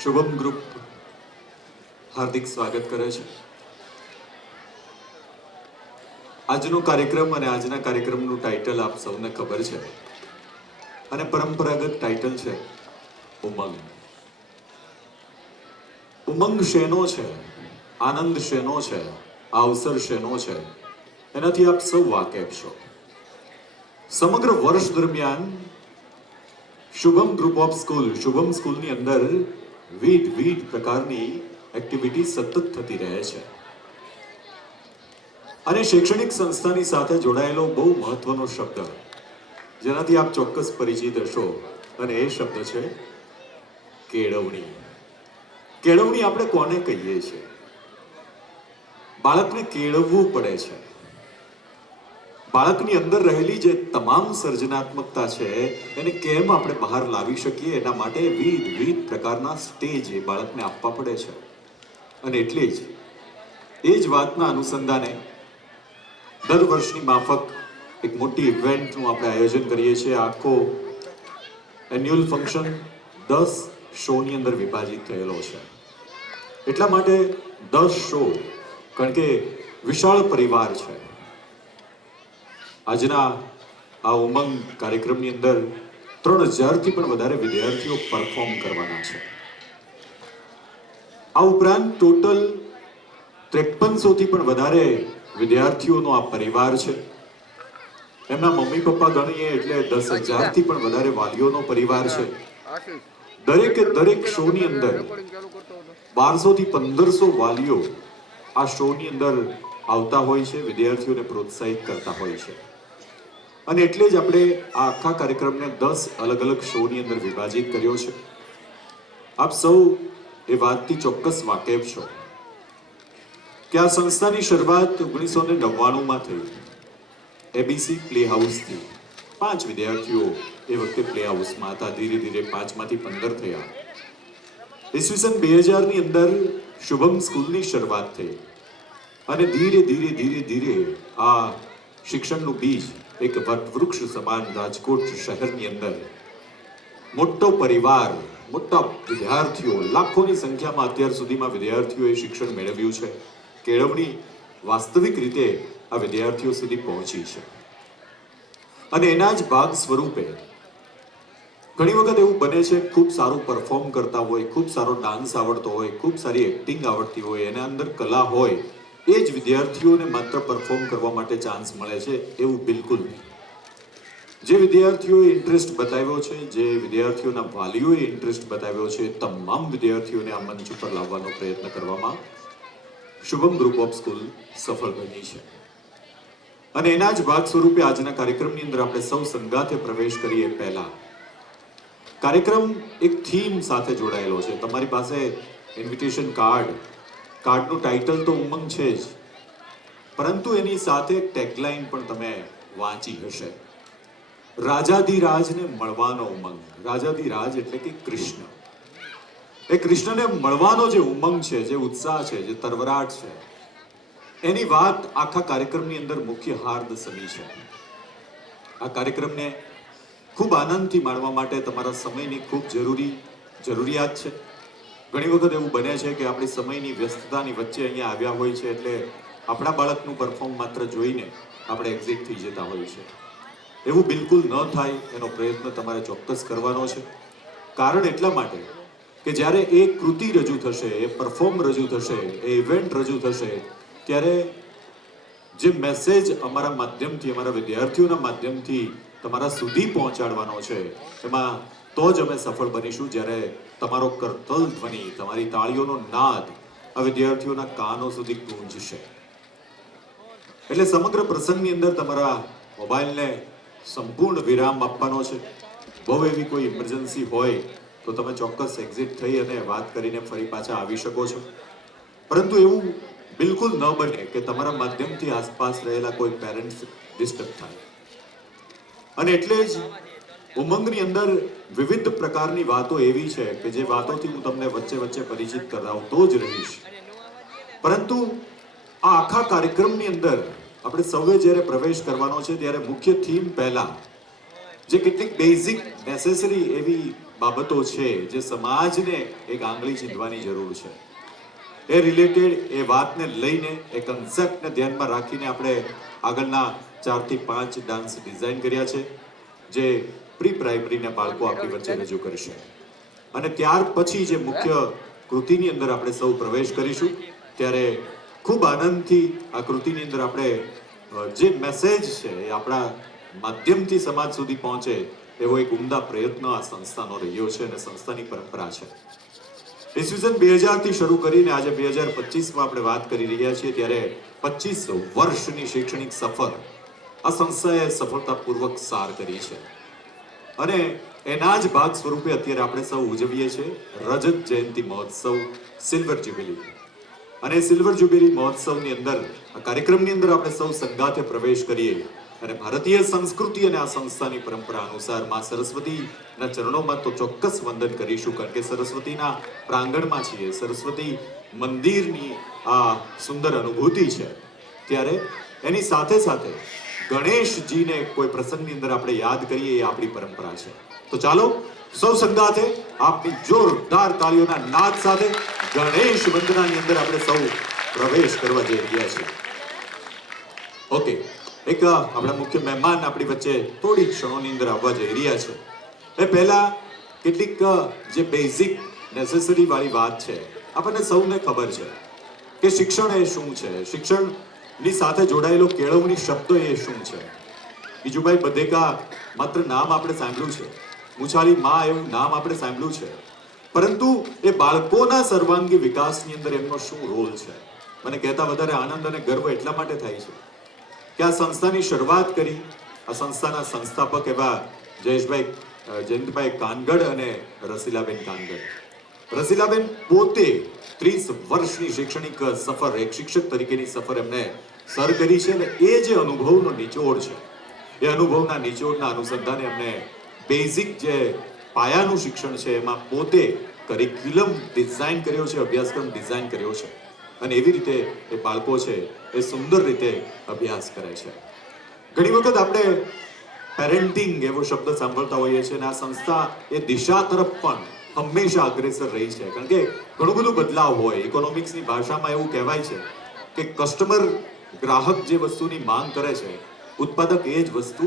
Shubham group હાર્દિક સ્વાગત કરે છે. આજનો કાર્યક્રમ અને આજના કાર્યક્રમનું ટાઇટલ આપ સૌને ખબર છે અને પરંપરાગત ટાઇટલ છે ઉમંગ. ઉમંગ શેનો છે, આનંદ શેનો છે, અવસર શેનો છે, એનાથી આપ સૌ વાકેફ છો. સમગ્ર વર્ષ દરમિયાન શુભમ ગ્રુપ ઓફ શુભમ સ્કૂલની અંદર વિવિધ પ્રકારની એક્ટિવિટી સતત થતી રહે છે અને શૈક્ષણિક સંસ્થાની સાથે જોડાયેલો બહુ મહત્વનો શબ્દ જેનાથી આપ ચોક્કસ પરિચિત હશો અને એ શબ્દ છે કેળવણી. કેળવણી આપણે કોને કહીએ છીએ? બાળકને કેળવવું પડે છે. બાળકની અંદર રહેલી જે તમામ સર્જનાત્મકતા છે એને કેમ આપણે બહાર લાવી શકીએ એના માટે વિવિધ પ્રકારના સ્ટેજ એ બાળકને આપવા પડે છે. અને એટલે જ એ જ વાતના અનુસંધાને દર વર્ષની માફક એક મોટી ઇવેન્ટનું આપણે આયોજન કરીએ છીએ. આખો એન્યુઅલ ફંક્શન 10 શોની અંદર વિભાજિત થયેલો છે. એટલા માટે 10 શો, કારણ કે વિશાળ પરિવાર છે. આજના આ ઉમંગ કાર્યક્રમની અંદર 3000થી પણ વધારે વિદ્યાર્થીઓ પરફોર્મ કરવાના છે. આ ઉપરાંત ટોટલ 5300થી પણ વધારે વિદ્યાર્થીઓનો આ પરિવાર છે. એમના મમ્મી પપ્પા ગણીએ એટલે 10,000થી પણ વધારે વાલીઓનો પરિવાર છે. દરેકે દરેક શોની અંદર 1200થી 1500 વાલીઓ આ શોની અંદર આવતા હોય છે, વિદ્યાર્થીઓને પ્રોત્સાહિત કરતા હોય છે. અને એટલે જ આપણે આ આખા કાર્યક્રમને 10 અલગ અલગ શોની અંદર વિભાજિત કર્યો છે. આપ સૌ એ વાતથી ચોક્કસ વાકેફ છો કે આ સંસ્થાની શરૂઆત 1999માં થઈ. એબીસી પ્લે હાઉસથી 5 વિદ્યાર્થીઓ એ વખતે પ્લે હાઉસમાં હતા. ધીરે ધીરે 5માંથી 15 થયા. ઈસવીસન 2000ની અંદર શુભમ સ્કૂલની શરૂઆત થઈ અને ધીરે ધીરે ધીરે ધીરે આ શિક્ષણનું બીજ એક વટવૃક્ષ સમાન રાજકોટ શહેરની અંદર મોટો પરિવાર, મોટા વિદ્યાર્થીઓ, લાખોની સંખ્યામાં અત્યાર સુધીમાં વિદ્યાર્થીઓએ શિક્ષણ મેળવ્યું છે. કેળવણી વાસ્તવિક રીતે આ વિદ્યાર્થીઓ સુધી પહોંચી છે અને એના જ ભાગ સ્વરૂપે ઘણી વખત એવું બને છે ખૂબ સારું પરફોર્મ કરતા હોય, ખૂબ સારો ડાન્સ આવડતો હોય, ખૂબ સારી એક્ટિંગ આવડતી હોય, એના અંદર કલા હોય, એ જ વિદ્યાર્થીઓને માત્ર પરફોર્મ કરવા માટે ચાન્સ મળે છે. એવું બિલકુલ નહીં. જે વિદ્યાર્થીઓએ ઇન્ટરેસ્ટ બતાવ્યો છે, જે વિદ્યાર્થીઓના વાલીઓએ ઇન્ટરેસ્ટ બતાવ્યો છે, તમામ વિદ્યાર્થીઓને આ મંચ ઉપર લાવવાનો પ્રયત્ન કરવામાં શુભમ ગ્રુપ ઓફ સ્કૂલ સફળ બની છે. અને એના જ ભાગ સ્વરૂપે આજના કાર્યક્રમની અંદર આપણે સૌ સંગાથે પ્રવેશ કરીએ પહેલા કાર્યક્રમ એક થીમ સાથે જોડાયેલો છે. તમારી પાસે ઇન્વિટેશન કાર્ડનું ટાઇટલ તો ઉમંગ છે જ, પરંતુ એની સાથે ટેગલાઇન પણ તમે વાંચી હશે. રાજાધિરાજને મળવાનો ઉમંગ. રાજાધિરાજ એટલે કે કૃષ્ણ. એ કૃષ્ણને મળવાનો જે ઉમંગ છે, જે ઉત્સાહ છે, જે તરવરાટ છે, એની વાત આખા કાર્યક્રમની અંદર મુખ્ય હાર્દ સમી છે. આ કાર્યક્રમને ખૂબ આનંદથી માણવા માટે તમારા સમયની ખૂબ જરૂરિયાત છે. ઘણી વખત એવું બને છે કે આપણી સમયની વ્યસ્તતાની વચ્ચે અહીંયા આવ્યા હોય છે એટલે આપણા બાળકનું પરફોર્મ માત્ર જોઈને આપણે એક્ઝિટ થઈ જતા હોઈએ છીએ. એવું બિલકુલ ન થાય એનો પ્રયત્ન તમારે ચોક્કસ કરવાનો છે. કારણ એટલા માટે કે જ્યારે એ કૃતિ રજૂ થશે, એ પરફોર્મ રજૂ થશે, એ ઇવેન્ટ રજૂ થશે, ત્યારે જે મેસેજ અમારા માધ્યમથી, અમારા વિદ્યાર્થીઓના માધ્યમથી તમારા સુધી પહોંચાડવાનો છે, એમાં તો જ અમે સફળ બનીશું જ્યારે તમારો કરતલ ધ્વનિ, તમારી તાળીઓનો નાદ આ વિદ્યાર્થીઓના કાનો સુધી ગૂંજશે. એટલે સમગ્ર પ્રસંગની અંદર તમારા મોબાઈલને સંપૂર્ણ વિરામ આપવાનો છે. બહુ એવી કોઈ ઇમરજન્સી હોય તો તમે ચોક્કસ એક્ઝિટ થઈ અને વાત કરીને ફરી પાછા આવી શકો છો. પરંતુ એવું બિલકુલ ન બને કે તમારા માધ્યમથી આસપાસ રહેલા કોઈ પેરેન્ટ્સ ડિસ્ટર્બ થાય. અને એટલે જ ઉમંગની અંદર વિવિધ પ્રકારની વાતો એવી છે કે જે વાતોથી હું તમને વચ્ચે વચ્ચે પરિચિત કરાવતો જ રહીશ. પરંતુ આ આખા કાર્યક્રમની અંદર આપણે સૌએ જ્યારે પ્રવેશ કરવાનો છે ત્યારે મુખ્ય થીમ પહેલા જે કેટલીક બેઝિક નેસેસરી એવી બાબતો છે જે સમાજને એક આંગળી ચીંધવાની જરૂર છે, એ રિલેટેડ એ વાતને લઈને એ કન્સેપ્ટને ધ્યાનમાં રાખીને આપણે આગળના 4 થી 5 ડાન્સ ડિઝાઇન કર્યા છે, જે પ્રી પ્રાઇમરીના બાળકો આપણી વચ્ચે રજૂ કરશે. અને ત્યાર પછી જે મુખ્ય કૃતિની અંદર આપણે સૌ પ્રવેશ કરીશું, ત્યારે ખૂબ આનંદથી આ કૃતિની અંદર આપણે જે મેસેજ છે એ આપણા માધ્યમથી સમાજ સુધી પહોંચે એવો એક ઉમદા પ્રયત્ન આ સંસ્થાનો રહ્યો છે અને સંસ્થાની પરંપરા છે. ઈસવીસન 2000 થી શરૂ કરીને આજે 2025માં આપણે વાત કરી રહ્યા છીએ, ત્યારે 25 વર્ષની શૈક્ષણિક સફર આ સંસ્થાએ સફળતાપૂર્વક સાર કરી છે. અને એના જ ભાગ સ્વરૂપે અત્યારે આપણે સૌ ઉજવીએ છીએ રજત જયંતિ મહોત્સવ, સિલ્વર જ્યુબિલી. અને સિલ્વર જ્યુબિલી મહોત્સવની અંદર આ કાર્યક્રમની અંદર આપણે સૌ સંગાથે પ્રવેશ કરીએ અને ભારતીય સંસ્કૃતિ અને આ સંસ્થાની પરંપરા અનુસાર માં સરસ્વતીના ચરણોમાં તો ચોક્કસ વંદન કરીશું, કારણ કે સરસ્વતીના પ્રાંગણમાં છીએ, સરસ્વતી મંદિરની આ સુંદર અનુભૂતિ છે. ત્યારે એની સાથે સાથે ગણેશજીને કોઈ પ્રસંગની અંદર આપણે યાદ કરીએ એ આપણી પરંપરા છે. તો ચાલો સૌ સંગાથે આપની જોરદાર તાળીઓના નાદ સાથે ગણેશ વંદનાની અંદર આપણે સૌ પ્રવેશ કરવા જઈ રહ્યા છીએ. ઓકે, એક આપણા મુખ્ય મહેમાન આપણી વચ્ચે થોડી ક્ષણોની અંદર આવવા જઈ રહ્યા છે. એ પહેલા કેટલીક જે બેઝિક નેસેસરી વાળી વાત છે, આપણને સૌને ખબર છે કે શિક્ષણ એ શું છે, શિક્ષણની સાથે જોડાયેલો કેળવણી શબ્દ એ શું છે. બીજુભાઈ બધેકા માત્ર નામ આપણે સાંભળ્યું છે, મુછાળી માં એવું નામ આપણે સાંભળ્યું છે, પરંતુ એ બાળકોના સર્વાંગી વિકાસની અંદર એમનો શું રોલ છે, મને કહેતા વધારે આનંદ અને ગર્વ એટલા માટે થાય છે કે આ સંસ્થાની શરૂઆત કરી આ સંસ્થાના સંસ્થાપક એવા જયંતભાઈ કાનગડ અને રસીલાબેન કાનગડ. રસીલાબેન પોતે 30 વર્ષની શૈક્ષણિક સફર, એક શિક્ષક તરીકેની સફર એમને સર કરી છે. અને એ જે અનુભવનો નિચોડ છે, એ અનુભવના નિચોડના અનુસંધાને એમને બેઝિક જે પાયાનું શિક્ષણ છે એમાં પોતે કરિક્યુલમ ડિઝાઇન કર્યો છે, અભ્યાસક્રમ ડિઝાઇન કર્યો છે. અને એવી રીતે એ બાળકો છે એ સુંદર રીતે અભ્યાસ કરે છે. ઘણી વખત આપણે પેરેન્ટિંગ એવો શબ્દ સાંભળતા હોઈએ છીએ, અને આ સંસ્થા એ દિશા તરફ પણ હંમેશા અગ્રેસર રહી છે, કારણ કે ઘણું બધું બદલાવ હોય. ઇકોનોમિક્સની ભાષામાં એવું કહેવાય છે કે કસ્ટમર, ગ્રાહક જે વસ્તુની માંગ કરે છે, ઉત્પાદક એ જ વસ્તુ,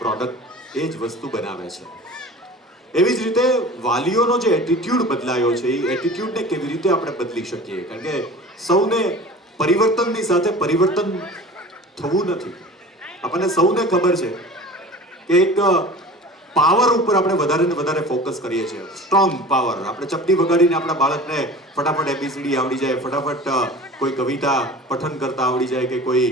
પ્રોડક્ટ એ જ વસ્તુ બનાવે છે. એવી જ રીતે વાલીઓનો જે એટીટ્યુડ બદલાયો છે, એ એટીટ્યુડને કેવી રીતે આપણે બદલી શકીએ, કારણ કે સૌને પરિવર્તનની સાથે પરિવર્તન થવું નથી. આપણને સૌને ખબર છે કે એક પાવર ઉપર આપણે વધારે ને વધારે ફોકસ કરીએ છીએ, સ્ટ્રોંગ પાવર. આપણે ચપટી વગાડીને આપણા બાળકને ફટાફટ એબીસીડી આવડી જાય, ફટાફટ કોઈ કવિતા પઠન કરતા આવડી જાય, કે કોઈ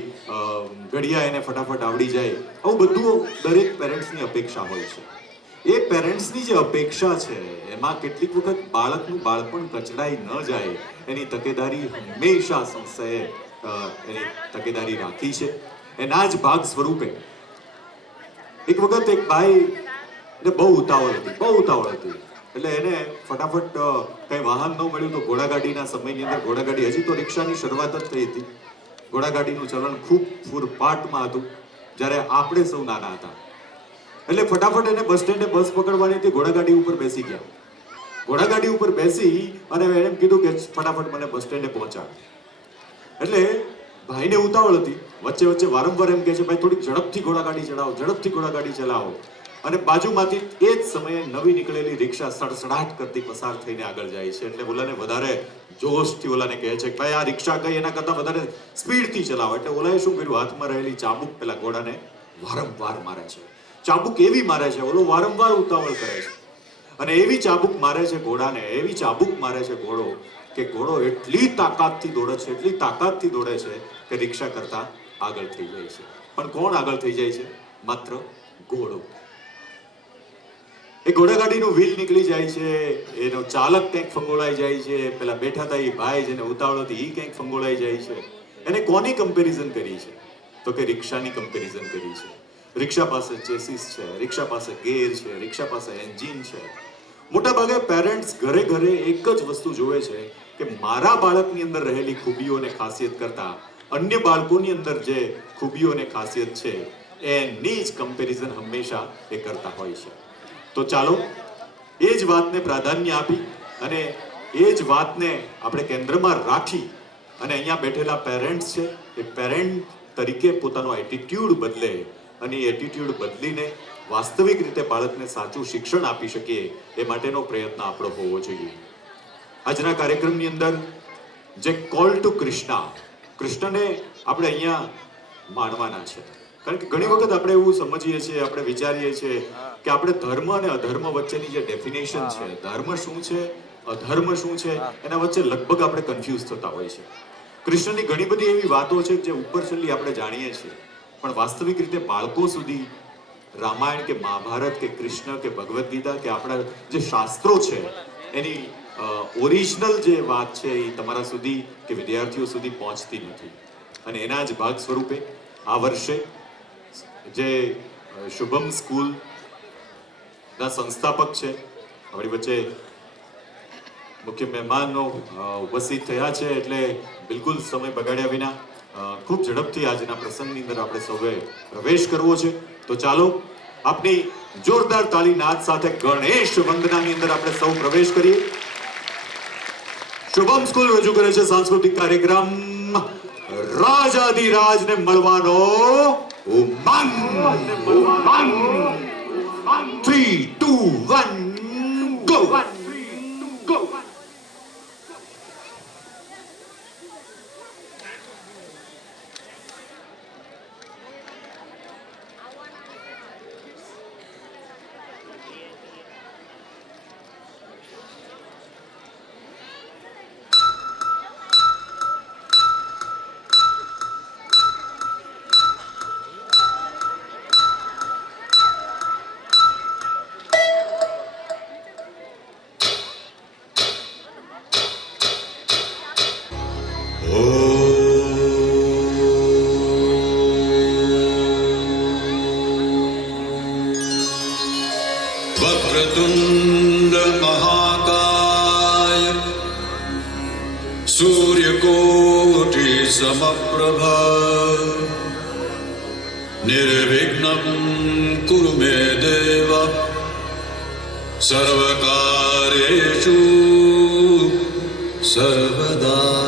ઘડિયા એને ફટાફટ આવડી જાય. આવું બધું દરેક પેરેન્ટ્સની અપેક્ષા હોય છે. એ પેરેન્ટ્સની જે અપેક્ષા છે એમાં કેટલીક વખત બાળકનું બાળપણ કચડાઈ ન જાય એની તકેદારી હંમેશા સંસ્થાએ એની તકેદારી રાખી છે. એના જ ભાગ સ્વરૂપે એક વખત એક ભાઈ ને બહુ ઉતાવળ હતી, એટલે એને ફટાફટ કઈ વાહન ન મળ્યું તો ઘોડાગાડીના સમયની અંદર, ઘોડાગાડી હજી તો રિક્ષાની શરૂઆત જ થઈ હતી, ઘોડાગાડીનું ચલણ ખૂબ પૂરપાટમાં હતું જ્યારે આપણે સૌ નાના હતા. એટલે ફટાફટ એને બસ સ્ટેન્ડે બસ પકડવાની હતી, ઘોડાગાડી ઉપર બેસી ગયા. ઘોડાગાડી ઉપર બેસી અને એને એમ કીધું કે ફટાફટ મને બસ સ્ટેન્ડે પહોંચાડ. એટલે ભાઈને ઉતાવળ હતી, વચ્ચે વચ્ચે વારંવાર એમ કહે છે, ભાઈ થોડીક ઝડપથી ઘોડાગાડી ચલાવો, ઝડપથી ઘોડાગાડી ચલાવો. અને બાજુમાંથી એ જ સમયે નવી નીકળેલી રિક્ષા સડસડાટ કરતી પસાર થઈને આગળ જાય છે. એટલે ઓલાને વધારે જોશથી ઓલાને કહે છે કે ભાઈ આ રિક્ષા ગઈ એના કરતાં વધારે સ્પીડથી ચલાવો. એટલે ઓલાએ શું કર્યું, હાથમાં રહેલી ચાબુક પેલા ઘોડાને વારંવાર મારે છે. ચાબુક એવી મારે છે, ઓલો વારંવાર ઉતાવળ કરે છે, અને એવી ચાબુક મારે છે ઘોડાને, એવી ચાબુક મારે છે ઘોડો, કે ઘોડો એટલી તાકાતથી દોડે છે, એટલી તાકાતથી દોડે છે કે રિક્ષા કરતા આગળ થઈ જાય છે. પણ કોણ આગળ થઈ જાય છે? માત્ર ઘોડો. એ ઘોડાગાડીનું વ્હીલ નીકળી જાય છે, એનો ચાલક ક્યાંક ફંગોળાઈ જાય છે, પેલા બેઠા હતા એ ભાઈ જેને ઉતાવળ હતી એ ક્યાંક ફંગોળાઈ જાય છે. એને કોની કમ્પેરિઝન કરી છે? તો કે રિક્ષાની કમ્પેરિઝન કરી છે. રિક્ષા પાસે ચેસિસ છે, રિક્ષા પાસે ગેર છે, રિક્ષા પાસે એન્જિન છે. મોટાભાગે પેરેન્ટ્સ ઘરે ઘરે એક જ વસ્તુ જોવે છે કે મારા બાળકની અંદર રહેલી ખૂબીઓ અને ખાસિયત કરતા અન્ય બાળકોની અંદર જે ખૂબીઓ અને ખાસિયત છે એની જ કમ્પેરિઝન હંમેશા એ કરતા હોય છે. તો ચાલો એ જ વાતને પ્રાધાન્ય આપી અને એ જ વાતને આપણે કેન્દ્રમાં રાખી અને અહીંયા બેઠેલા પેરેન્ટ્સ છે એ પેરેન્ટ તરીકે પોતાનો એટીટ્યુડ બદલે અને એ એટીટ્યુડ બદલીને વાસ્તવિક રીતે બાળકને સાચું શિક્ષણ આપી શકીએ એ માટેનો પ્રયત્ન આપણો હોવો જોઈએ. આજના કાર્યક્રમની અંદર જે કોલ ટુ કૃષ્ણા, કૃષ્ણને આપણે અહીંયા માનવાના છે. કારણ કે ઘણી વખત આપણે એવું સમજીએ છીએ, આપણે વિચારીએ છીએ કે આપણે ધર્મ અને અધર્મ વચ્ચેની જે ડેફિનેશન છે, ધર્મ શું છે, અધર્મ શું છે, એના વચ્ચે લગભગ આપણે કન્ફ્યુઝ થતા હોય છે. કૃષ્ણની ઘણી બધી એવી વાતો છે જે ઉપર છેલ્લી આપણે જાણીએ છીએ, પણ વાસ્તવિક રીતે બાળકો સુધી રામાયણ કે મહાભારત કે કૃષ્ણ કે ભગવદ્ ગીતા કે આપણા જે શાસ્ત્રો છે એની ઓરિજિનલ જે વાત છે એ તમારા સુધી કે વિદ્યાર્થીઓ સુધી પહોંચતી નથી. અને એના જ ભાગ સ્વરૂપે આ વર્ષે જે શુભમ સ્કૂલના સંસ્થાપક છે, આપણી વચ્ચે મુખ્ય મહેમાનો ઉપસ્થિત થયા છે, એટલે બિલકુલ સમય બગાડ્યા વિના ખૂબ ઝડપથી આજના પ્રસંગની અંદર આપણે સૌએ પ્રવેશ કરવો છે. તો ચાલો આપની જોરદાર તાલી નાદ સાથે ગણેશ વંદનાની અંદર આપણે સૌ પ્રવેશ કરીએ. શુભમ સ્કૂલ રજૂ કરે છે સાંસ્કૃતિક કાર્યક્રમ રાજાધિરાજને મળવાનો ઉમંગ. 3, 2, 1 ગો. वक्रतुण्ड महाकाय सूर्यकोटि समप्रभा निर्विघ्नं कुरु मे देव सर्वकार्येषु सर्वदा.